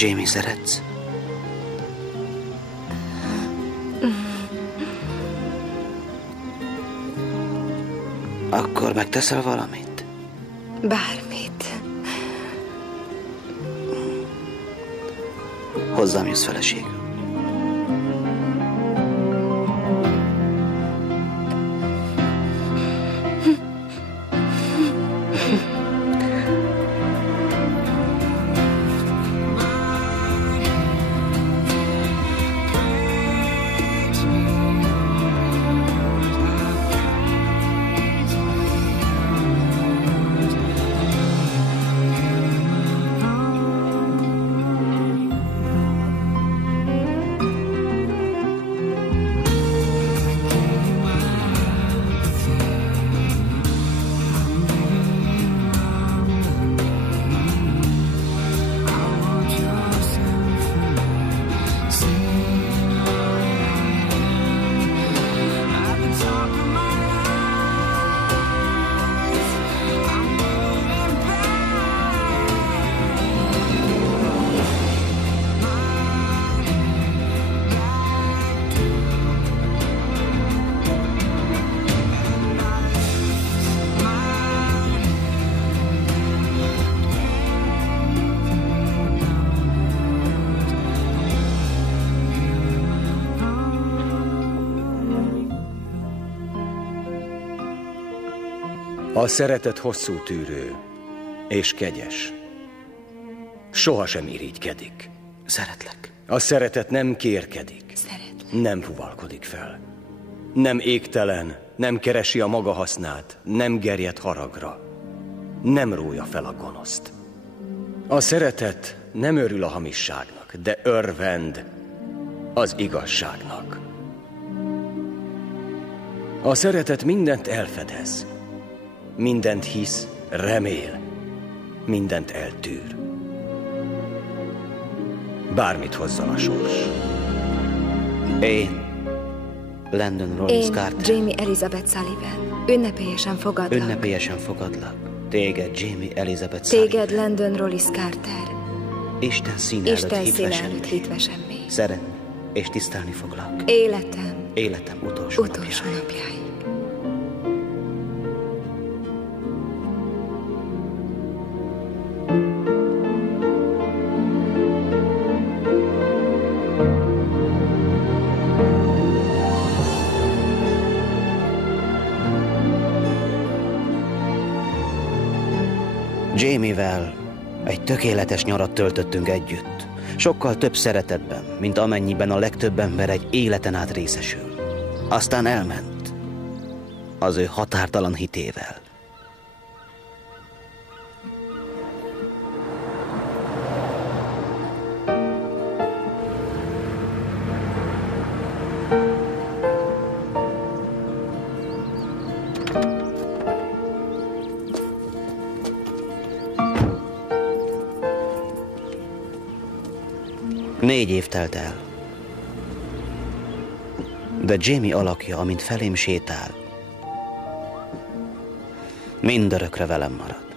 Jamie, szeretsz? Akkor megteszel valamit? Bármit. Hozzám jössz feleségül. A szeretet hosszú tűrő és kegyes. Sohasem irigykedik. Szeretlek. A szeretet nem kérkedik. Szeretlek. Nem fuvalkodik fel. Nem égtelen, nem keresi a maga hasznát, nem gerjed haragra. Nem rója fel a gonoszt. A szeretet nem örül a hamisságnak, de örvend az igazságnak. A szeretet mindent elfedez. Mindent hisz, remél, mindent eltűr. Bármit hozzon a sors. Én, Landon Rollins Carter. Jamie Elizabeth Sullivan. Ünnepélyesen fogadlak. Ünnepélyesen fogadlak. Téged, Jamie Elizabeth Sullivan. Téged, Landon Rollins Carter. Isten színe előtt hitvesemmé. Szeretni és tisztelni foglak. Életem utolsó napjáig. Jamie-vel egy tökéletes nyarat töltöttünk együtt. Sokkal több szeretetben, mint amennyiben a legtöbb ember egy életen át részesül. Aztán elment az ő határtalan hitével. Négy év telt el. De Jamie alakja, amint felém sétál, mindörökre velem maradt.